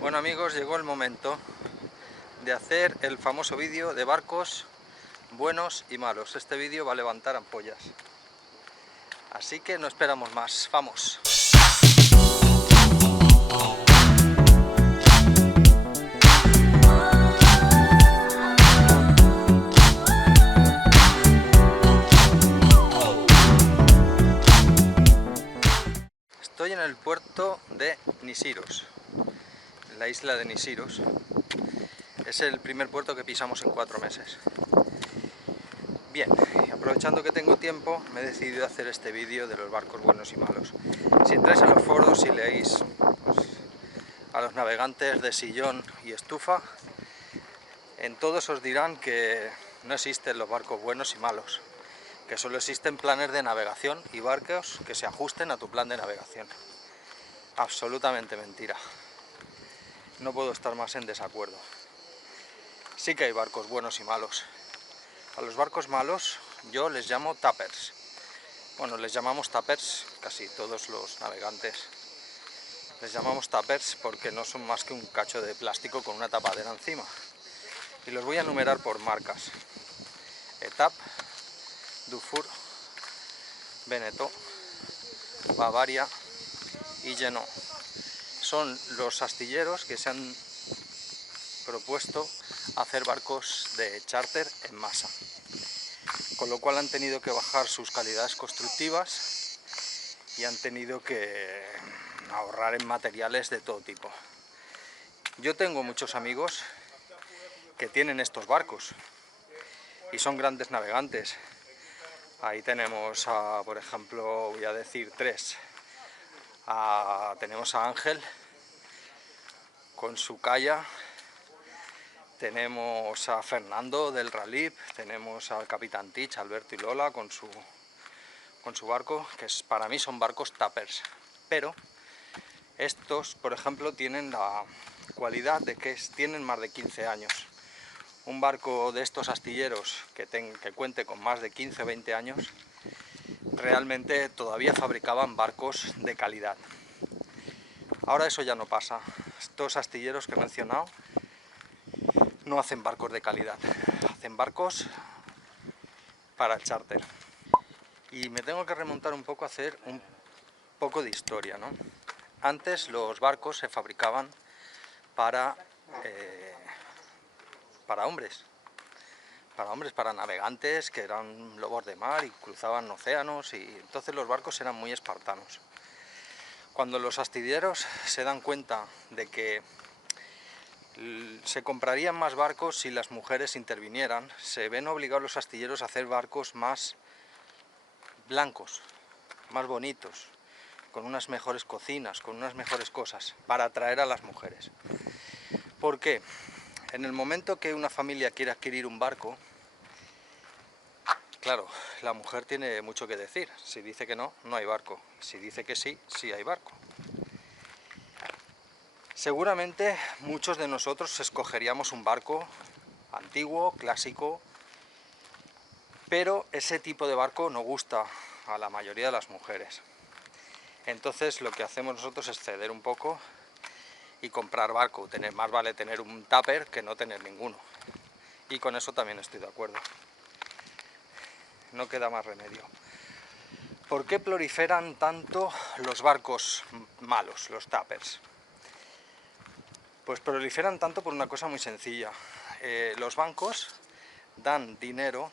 Bueno amigos, llegó el momento de hacer el famoso vídeo de barcos buenos y malos. Este vídeo va a levantar ampollas. Así que no esperamos más, ¡vamos! Estoy en el puerto de Nisiros, en la isla de Nisiros. Es el primer puerto que pisamos en 4 meses. Bien, y aprovechando que tengo tiempo, me he decidido hacer este vídeo de los barcos buenos y malos. Si entráis en los foros y leéis pues, a los navegantes de sillón y estufa, en todos os dirán que no existen los barcos buenos y malos, que solo existen planes de navegación y barcos que se ajusten a tu plan de navegación. Absolutamente mentira. No puedo estar más en desacuerdo. Sí que hay barcos buenos y malos. A los barcos malos yo les llamo tappers. Bueno, les llamamos tappers casi todos los navegantes. Les llamamos tappers porque no son más que un cacho de plástico con una tapadera encima. Y los voy a enumerar por marcas. Etap, Dufour, Beneteau, Bavaria y Jeanneau. Son los astilleros que se han propuesto hacer barcos de charter en masa, con lo cual han tenido que bajar sus calidades constructivas y han tenido que ahorrar en materiales de todo tipo. Yo tengo muchos amigos que tienen estos barcos y son grandes navegantes. Ahí tenemos a, por ejemplo, voy a decir tres. Tenemos a Ángel con su calla, tenemos a Fernando del Ralip, tenemos al Capitán Tich, Alberto y Lola con su barco, que para mí son barcos tappers. Pero estos, por ejemplo, tienen la cualidad de que tienen más de 15 años. Un barco de estos astilleros que cuente con más de 15 o 20 años, realmente todavía fabricaban barcos de calidad. Ahora eso ya no pasa. Estos astilleros que he mencionado no hacen barcos de calidad, hacen barcos para el charter. Y me tengo que remontar un poco a hacer un poco de historia, ¿no? Antes los barcos se fabricaban para hombres, para navegantes que eran lobos de mar y cruzaban océanos, y entonces los barcos eran muy espartanos. Cuando los astilleros se dan cuenta de que se comprarían más barcos si las mujeres intervinieran, se ven obligados los astilleros a hacer barcos más blancos, más bonitos, con unas mejores cocinas, con unas mejores cosas, para atraer a las mujeres. ¿Por qué? En el momento que una familia quiere adquirir un barco, claro, la mujer tiene mucho que decir. Si dice que no, no hay barco. Si dice que sí, sí hay barco. Seguramente muchos de nosotros escogeríamos un barco antiguo, clásico, pero ese tipo de barco no gusta a la mayoría de las mujeres. Entonces lo que hacemos nosotros es ceder un poco y comprar barco. Más vale tener un tapper que no tener ninguno. Y con eso también estoy de acuerdo. No queda más remedio. ¿Por qué proliferan tanto los barcos malos, los tappers? Pues proliferan tanto por una cosa muy sencilla. Los bancos dan dinero,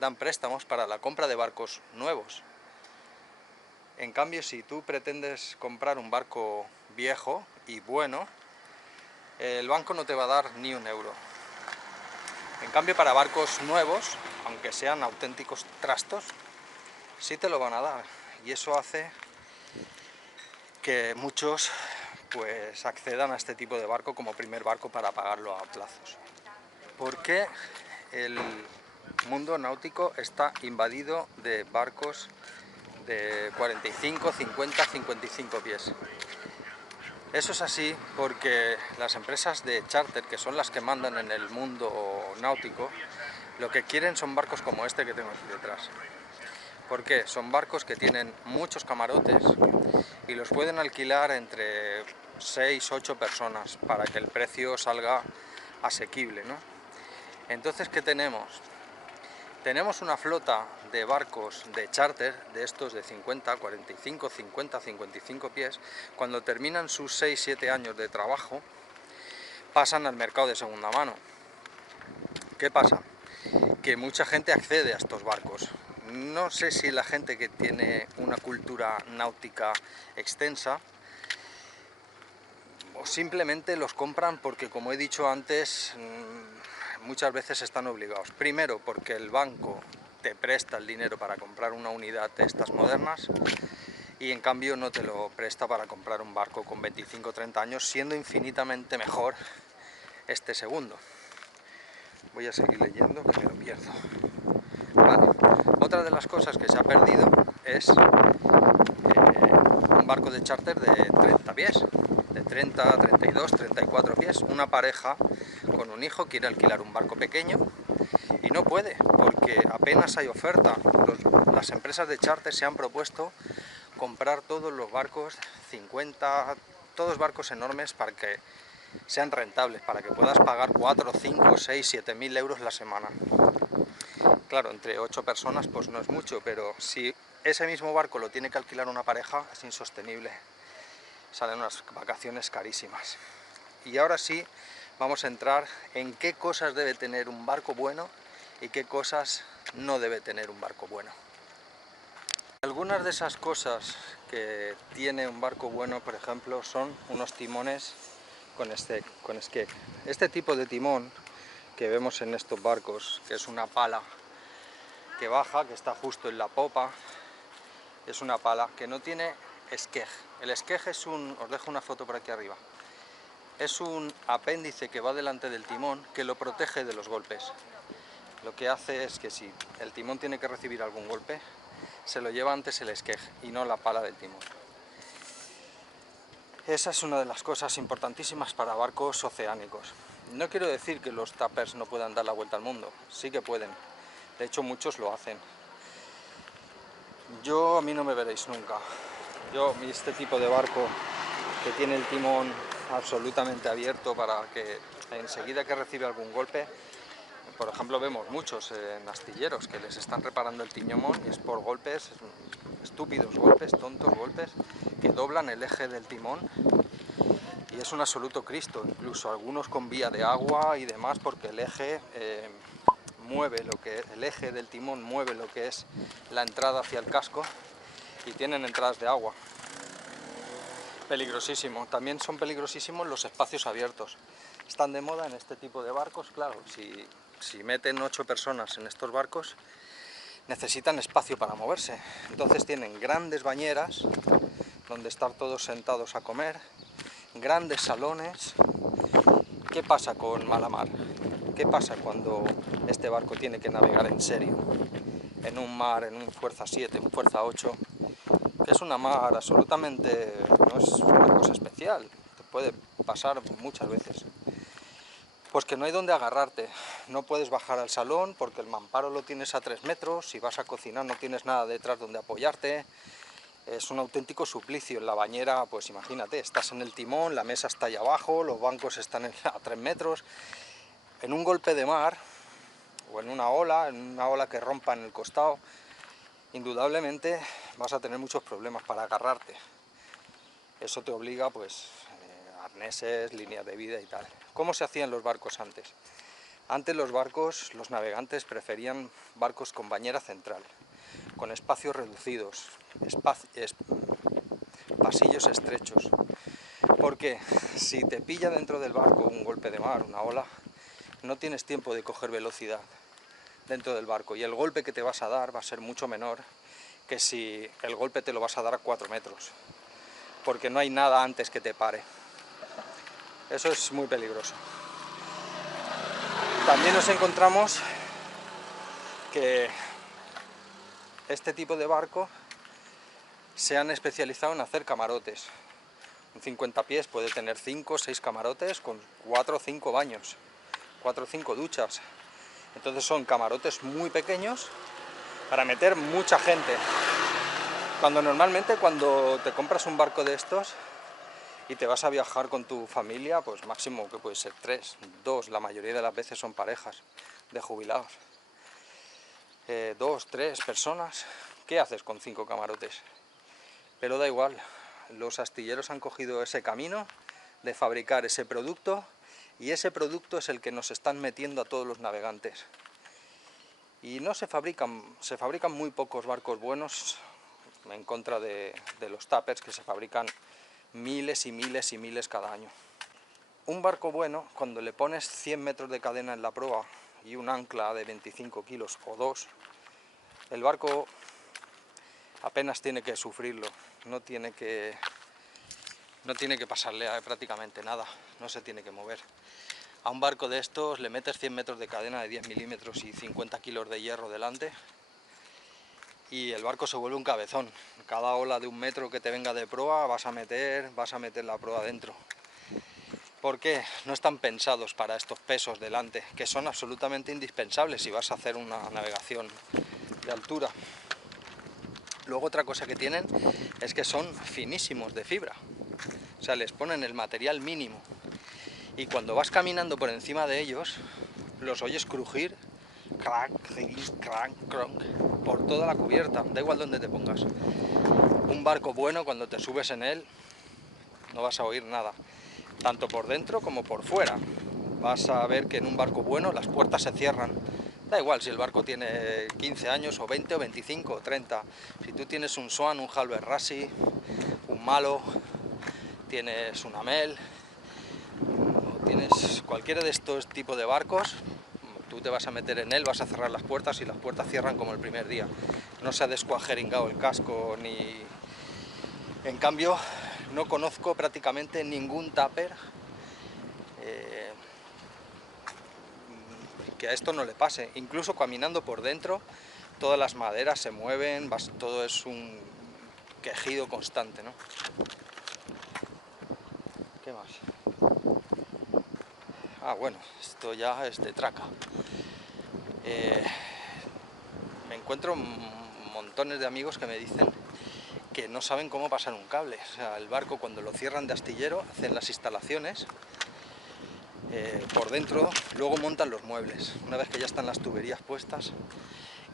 dan préstamos para la compra de barcos nuevos. En cambio, si tú pretendes comprar un barco viejo y bueno, el banco no te va a dar ni un euro. En cambio, para barcos nuevos, aunque sean auténticos trastos, sí te lo van a dar. Y eso hace que muchos pues accedan a este tipo de barco como primer barco para pagarlo a plazos. ¿Por qué el mundo náutico está invadido de barcos de 45, 50, 55 pies? Eso es así porque las empresas de charter, que son las que mandan en el mundo náutico, lo que quieren son barcos como este que tengo aquí detrás. ¿Por qué? Son barcos que tienen muchos camarotes y los pueden alquilar entre 6, 8 personas para que el precio salga asequible, ¿no? Entonces, ¿qué tenemos? Tenemos una flota de barcos de charter, de estos de 50, 45, 50, 55 pies. Cuando terminan sus 6, 7 años de trabajo, pasan al mercado de segunda mano. ¿Qué pasa? Que mucha gente accede a estos barcos. No sé si la gente que tiene una cultura náutica extensa o simplemente los compran porque, como he dicho antes, muchas veces están obligados. Primero, porque el banco te presta el dinero para comprar una unidad de estas modernas y en cambio no te lo presta para comprar un barco con 25 o 30 años, siendo infinitamente mejor este segundo. Voy a seguir leyendo que me lo pierdo. Vale. Otra de las cosas que se ha perdido es un barco de charter de 30 pies, de 30, 32, 34 pies. Una pareja con un hijo quiere alquilar un barco pequeño y no puede, porque apenas hay oferta. Las empresas de charter se han propuesto comprar todos los barcos, 50, todos barcos enormes para que sean rentables, para que puedas pagar 4, 5, 6, 7 mil euros la semana. Claro, entre 8 personas pues no es mucho, pero si ese mismo barco lo tiene que alquilar una pareja, es insostenible. Salen unas vacaciones carísimas. Y ahora sí, vamos a entrar en qué cosas debe tener un barco bueno y qué cosas no debe tener un barco bueno. Algunas de esas cosas que tiene un barco bueno, por ejemplo, son unos timones con esqueje. Este tipo de timón que vemos en estos barcos, que es una pala que baja, que está justo en la popa, es una pala que no tiene esqueje. El esqueje es os dejo una foto por aquí arriba, es un apéndice que va delante del timón que lo protege de los golpes. Lo que hace es que si el timón tiene que recibir algún golpe, se lo lleva antes el esqueje y no la pala del timón. Esa es una de las cosas importantísimas para barcos oceánicos. No quiero decir que los tappers no puedan dar la vuelta al mundo, sí que pueden. De hecho, muchos lo hacen. A mí no me veréis nunca. Este tipo de barco que tiene el timón absolutamente abierto para que enseguida que recibe algún golpe, por ejemplo, vemos muchos en astilleros que les están reparando el timón y es por golpes, estúpidos golpes, tontos golpes, que doblan el eje del timón y es un absoluto Cristo, incluso algunos con vía de agua y demás, porque el eje el eje del timón mueve lo que es la entrada hacia el casco y tienen entradas de agua. Peligrosísimo. También son peligrosísimos los espacios abiertos. Están de moda en este tipo de barcos, claro, si meten 8 personas en estos barcos, necesitan espacio para moverse. Entonces tienen grandes bañeras donde estar todos sentados a comer, grandes salones. ¿Qué pasa con mala mar? ¿Qué pasa cuando este barco tiene que navegar en serio? En un mar, en un fuerza 7, un fuerza 8, que es una mar absolutamente, no es una cosa especial, te puede pasar muchas veces. Pues que no hay donde agarrarte, no puedes bajar al salón porque el mamparo lo tienes a 3 metros, si vas a cocinar no tienes nada detrás donde apoyarte, es un auténtico suplicio. En la bañera, pues imagínate, estás en el timón, la mesa está allá abajo, los bancos están a 3 metros, en un golpe de mar, o en una ola que rompa en el costado, indudablemente vas a tener muchos problemas para agarrarte. Eso te obliga, pues, arneses, líneas de vida y tal. ¿Cómo se hacían los barcos antes? Antes los navegantes preferían barcos con bañera central, con espacios reducidos, pasillos estrechos. Porque si te pilla dentro del barco un golpe de mar, una ola, no tienes tiempo de coger velocidad dentro del barco y el golpe que te vas a dar va a ser mucho menor que si el golpe te lo vas a dar a 4 metros, porque no hay nada antes que te pare. Eso es muy peligroso. También nos encontramos que este tipo de barco se han especializado en hacer camarotes. Un 50 pies puede tener 5 o 6 camarotes con 4 o 5 baños, 4 o 5 duchas. Entonces son camarotes muy pequeños para meter mucha gente. Normalmente cuando te compras un barco de estos y te vas a viajar con tu familia, pues máximo que puede ser 3, 2, la mayoría de las veces son parejas de jubilados. 2, 3 personas, ¿qué haces con 5 camarotes? Pero da igual, los astilleros han cogido ese camino de fabricar ese producto, y ese producto es el que nos están metiendo a todos los navegantes. Y no se fabrican muy pocos barcos buenos, en contra de los tuppers, que se fabrican miles y miles y miles cada año. Un barco bueno, cuando le pones 100 metros de cadena en la proa y un ancla de 25 kilos o 2, el barco apenas tiene que sufrirlo, no tiene que pasarle prácticamente nada, no se tiene que mover. A un barco de estos le metes 100 metros de cadena de 10 milímetros y 50 kilos de hierro delante, y el barco se vuelve un cabezón. Cada ola de 1 metro que te venga de proa vas a meter la proa dentro. ¿Por qué? No están pensados para estos pesos delante, que son absolutamente indispensables si vas a hacer una navegación de altura. Luego otra cosa que tienen es que son finísimos de fibra, o sea, les ponen el material mínimo, y cuando vas caminando por encima de ellos, los oyes crujir, crack, crack, cronk, por toda la cubierta, da igual donde te pongas. Un barco bueno, cuando te subes en él, no vas a oír nada, tanto por dentro como por fuera. Vas a ver que en un barco bueno las puertas se cierran. Da igual si el barco tiene 15 años, o 20, o 25, o 30. Si tú tienes un Swan, un Halber Rassi, un Malo, tienes un Amel, o tienes cualquiera de estos tipos de barcos, tú te vas a meter en él, vas a cerrar las puertas y las puertas cierran como el primer día. No se ha descuajeringado el casco ni... En cambio, no conozco prácticamente ningún tupper que a esto no le pase. Incluso caminando por dentro, todas las maderas se mueven, todo es un quejido constante, ¿no? ¿Qué más? Ah, bueno, esto ya es de traca. Me encuentro montones de amigos que me dicen que no saben cómo pasar un cable. O sea, el barco, cuando lo cierran de astillero, hacen las instalaciones por dentro, luego montan los muebles. Una vez que ya están las tuberías puestas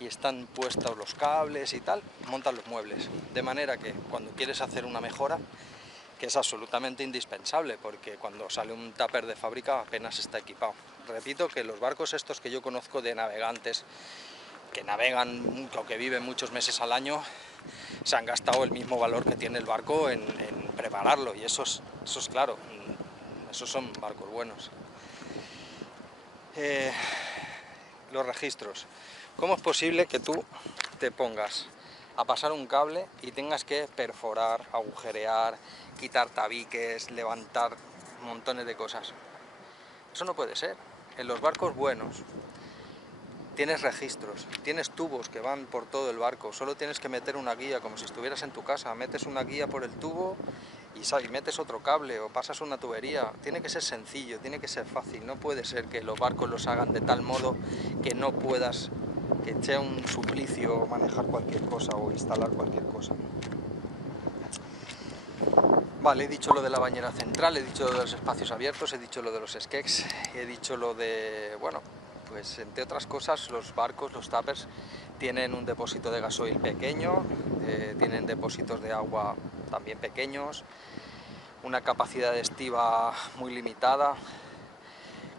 y están puestos los cables y tal, montan los muebles. De manera que cuando quieres hacer una mejora, que es absolutamente indispensable, porque cuando sale un tupper de fábrica apenas está equipado. Repito que los barcos estos que yo conozco de navegantes, que navegan o que viven muchos meses al año, se han gastado el mismo valor que tiene el barco en prepararlo, y eso es claro, esos son barcos buenos. Los registros. ¿Cómo es posible que tú te pongas a pasar un cable y tengas que perforar, agujerear, quitar tabiques, levantar montones de cosas? Eso no puede ser. En los barcos buenos tienes registros, tienes tubos que van por todo el barco, solo tienes que meter una guía, como si estuvieras en tu casa, metes una guía por el tubo y metes otro cable o pasas una tubería. Tiene que ser sencillo, tiene que ser fácil, no puede ser que los barcos los hagan de tal modo que no puedas, que sea un suplicio manejar cualquier cosa o instalar cualquier cosa. Vale, he dicho lo de la bañera central, he dicho lo de los espacios abiertos, he dicho lo de los skeks, he dicho lo de, bueno, pues entre otras cosas, los barcos, los tuppers, tienen un depósito de gasoil pequeño, tienen depósitos de agua también pequeños, una capacidad de estiba muy limitada.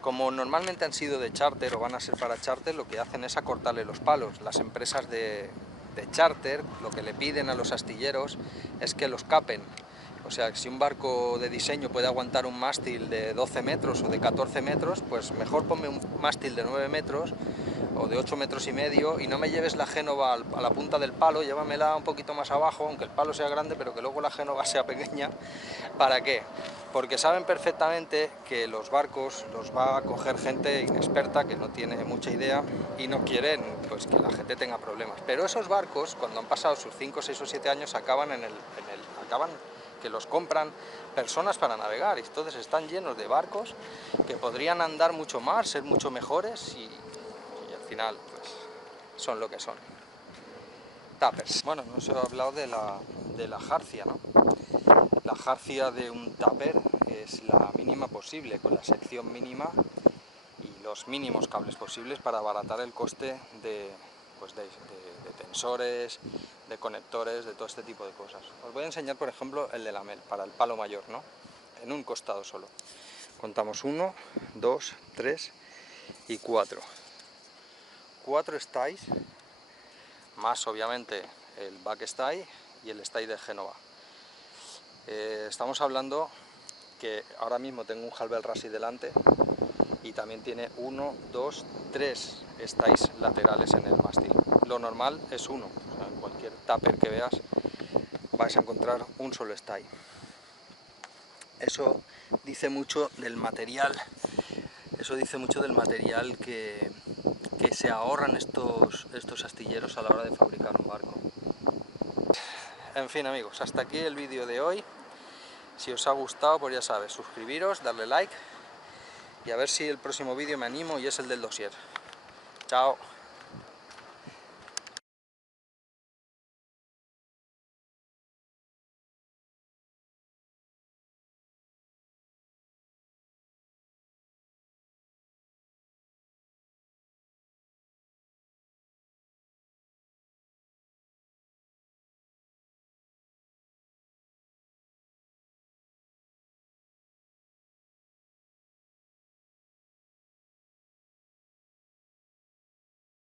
Como normalmente han sido de charter o van a ser para charter, lo que hacen es acortarle los palos. Las empresas de charter lo que le piden a los astilleros es que los capen. O sea, si un barco de diseño puede aguantar un mástil de 12 metros o de 14 metros, pues mejor ponme un mástil de 9 metros o de 8 metros y medio, y no me lleves la génova a la punta del palo, llévamela un poquito más abajo, aunque el palo sea grande, pero que luego la génova sea pequeña. ¿Para qué? Porque saben perfectamente que los barcos los va a coger gente inexperta que no tiene mucha idea y no quieren, pues, que la gente tenga problemas. Pero esos barcos, cuando han pasado sus 5, 6 o 7 años, acaban que los compran personas para navegar, y entonces están llenos de barcos que podrían andar mucho más, ser mucho mejores, y al final pues son lo que son. Tuppers. Bueno, no os he hablado de la jarcia, ¿no? la jarcia de un tupper es la mínima posible, con la sección mínima y los mínimos cables posibles para abaratar el coste de tensores, de conectores, de todo este tipo de cosas. Os voy a enseñar, por ejemplo, el de Lamel, para el palo mayor, ¿no? En un costado solo. Contamos 1, 2, 3 y 4. 4 stays, más obviamente el back stay y el stay de Génova. Estamos hablando que ahora mismo tengo un Halbel Rassi delante y también tiene 1, 2, 3 stays laterales en el mástil. Lo normal es uno, o sea, en cualquier tupper que veas vais a encontrar un solo stay. Eso dice mucho del material, que se ahorran estos astilleros a la hora de fabricar un barco. En fin, amigos, hasta aquí el vídeo de hoy. Si os ha gustado, pues ya sabes, suscribiros, darle like y a ver si el próximo vídeo me animo y es el del dossier. Chao.